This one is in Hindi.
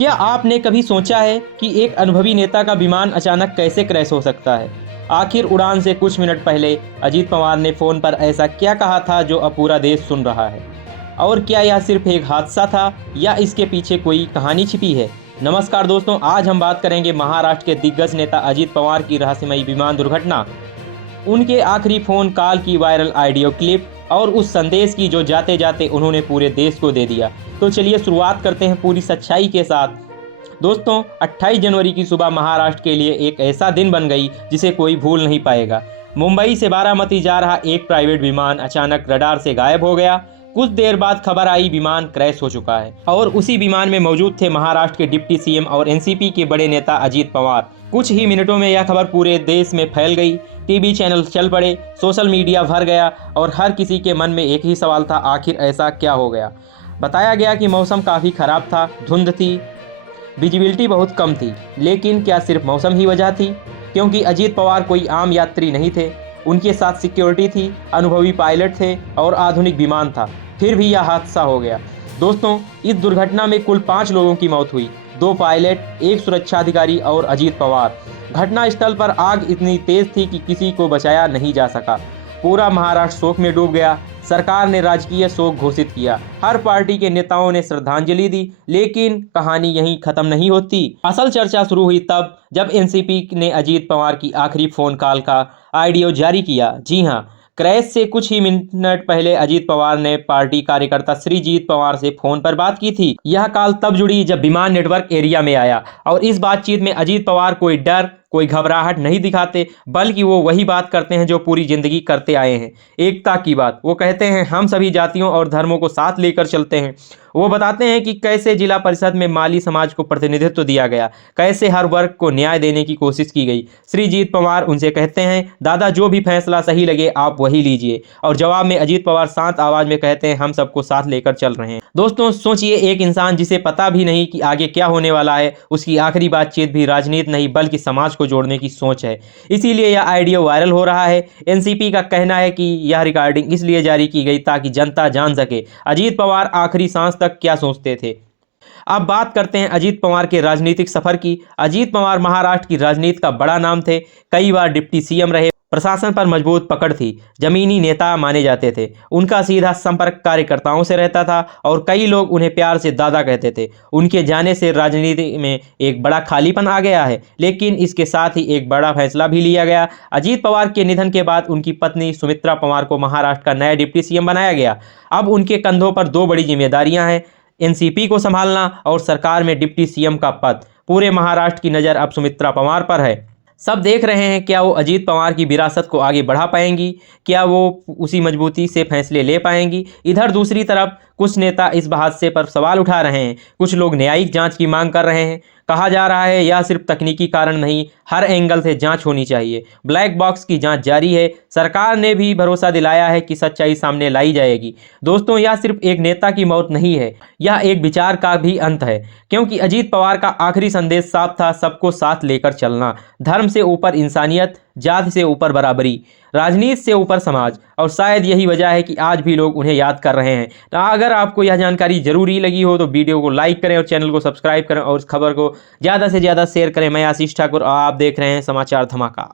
क्या आपने कभी सोचा है कि एक अनुभवी नेता का विमान अचानक कैसे क्रैश हो सकता है? आखिर उड़ान से कुछ मिनट पहले अजीत पवार ने फ़ोन पर ऐसा क्या कहा था जो अब पूरा देश सुन रहा है? और क्या यह सिर्फ एक हादसा था या इसके पीछे कोई कहानी छिपी है? नमस्कार दोस्तों, आज हम बात करेंगे महाराष्ट्र के दिग्गज नेता अजीत पवार की रहस्यमयी विमान दुर्घटना, उनके आखिरी फ़ोन कॉल की वायरल ऑडियो क्लिप और उस संदेश की जो जाते जाते उन्होंने पूरे देश को दे दिया। तो चलिए शुरुआत करते हैं पूरी सच्चाई के साथ। दोस्तों, 28 जनवरी की सुबह महाराष्ट्र के लिए एक ऐसा दिन बन गई जिसे कोई भूल नहीं पाएगा। मुंबई से बारामती जा रहा एक प्राइवेट विमान अचानक रडार से गायब हो गया। कुछ देर बाद खबर आई विमान क्रैश हो चुका है और उसी विमान में मौजूद थे महाराष्ट्र के डिप्टी सीएम और एनसीपी के बड़े नेता अजीत पवार। कुछ ही मिनटों में यह खबर पूरे देश में फैल गई। टीवी चैनल चल पड़े, सोशल मीडिया भर गया और हर किसी के मन में एक ही सवाल था, आखिर ऐसा क्या हो गया। बताया गया कि मौसम काफ़ी ख़राब था, धुंध थी, विजिबिलिटी बहुत कम थी, लेकिन क्या सिर्फ मौसम ही वजह थी? क्योंकि अजीत पवार कोई आम यात्री नहीं थे, उनके साथ सिक्योरिटी थी, अनुभवी पायलट थे और आधुनिक विमान था। फिर भी यह हादसा हो गया। दोस्तों, इस दुर्घटना में कुल 5 लोगों की मौत हुई, 2 पायलट, 1 सुरक्षा अधिकारी और अजीत पवार। घटनास्थल पर आग इतनी तेज थी कि किसी को बचाया नहीं जा सका। पूरा महाराष्ट्र शोक में डूब गया। सरकार ने राजकीय शोक घोषित किया, हर पार्टी के नेताओं ने श्रद्धांजलि दी, लेकिन कहानी यहीं खत्म नहीं होती। असल चर्चा शुरू हुई तब जब एनसीपी ने अजीत पवार की आखिरी फोन कॉल का ऑडियो जारी किया। जी हां, क्रैश से कुछ ही मिनट पहले अजीत पवार ने पार्टी कार्यकर्ता श्रीजीत पवार से फोन पर बात की थी। यह कॉल तब जुड़ी जब विमान नेटवर्क एरिया में आया और इस बातचीत में अजीत पवार कोई डर, कोई घबराहट नहीं दिखाते, बल्कि वो वही बात करते हैं जो पूरी जिंदगी करते आए हैं, एकता की बात। वो कहते हैं हम सभी जातियों और धर्मों को साथ लेकर चलते हैं। वो बताते हैं कि कैसे जिला परिषद में माली समाज को प्रतिनिधित्व दिया गया, कैसे हर वर्ग को न्याय देने की कोशिश की गई। श्रीजीत पवार उनसे कहते हैं दादा, जो भी फैसला सही लगे आप वही लीजिए। और जवाब में अजीत पवार शांत आवाज में कहते हैं हम सबको साथ लेकर चल रहे हैं। दोस्तों सोचिए, एक इंसान जिसे पता भी नहीं कि आगे क्या होने वाला है, उसकी आखिरी बातचीत भी राजनीति नहीं बल्कि समाज को जोड़ने की सोच है। इसीलिए यह ऑडियो वायरल हो रहा है। एनसीपी का कहना है कि यह रिकॉर्डिंग इसलिए जारी की गई ताकि जनता जान सके अजीत पवार आखिरी सांस तक क्या सोचते थे। अब बात करते हैं अजीत पवार के राजनीतिक सफर की। अजीत पवार महाराष्ट्र की राजनीति का बड़ा नाम थे, कई बार डिप्टी सीएम रहे, प्रशासन पर मजबूत पकड़ थी, जमीनी नेता माने जाते थे। उनका सीधा संपर्क कार्यकर्ताओं से रहता था और कई लोग उन्हें प्यार से दादा कहते थे। उनके जाने से राजनीति में एक बड़ा खालीपन आ गया है, लेकिन इसके साथ ही एक बड़ा फैसला भी लिया गया। अजीत पवार के निधन के बाद उनकी पत्नी सुमित्रा पवार को महाराष्ट्र का नया डिप्टी सीएम बनाया गया। अब उनके कंधों पर 2 बड़ी जिम्मेदारियां हैं, एनसीपी को संभालना और सरकार में डिप्टी सीएम का पद। पूरे महाराष्ट्र की नज़र अब सुमित्रा पवार पर है। सब देख रहे हैं क्या वो अजीत पवार की विरासत को आगे बढ़ा पाएंगी, क्या वो उसी मजबूती से फैसले ले पाएंगी। इधर दूसरी तरफ कुछ नेता इस हादसे पर सवाल उठा रहे हैं, कुछ लोग न्यायिक जांच की मांग कर रहे हैं। कहा जा रहा है यह सिर्फ तकनीकी कारण नहीं, हर एंगल से जांच होनी चाहिए। ब्लैक बॉक्स की जांच जारी है। सरकार ने भी भरोसा दिलाया है कि सच्चाई सामने लाई जाएगी। दोस्तों, यह सिर्फ एक नेता की मौत नहीं है, यह एक विचार का भी अंत है, क्योंकि अजीत पवार का आखिरी संदेश साफ था, सबको साथ लेकर चलना। धर्म से ऊपर इंसानियत, जाति से ऊपर बराबरी, राजनीति से ऊपर समाज। और शायद यही वजह है कि आज भी लोग उन्हें याद कर रहे हैं। तो अगर आपको यह जानकारी जरूरी लगी हो तो वीडियो को लाइक करें और चैनल को सब्सक्राइब करें और इस खबर को ज़्यादा से ज़्यादा शेयर करें। मैं आशीष ठाकुर और आप देख रहे हैं समाचार धमाका।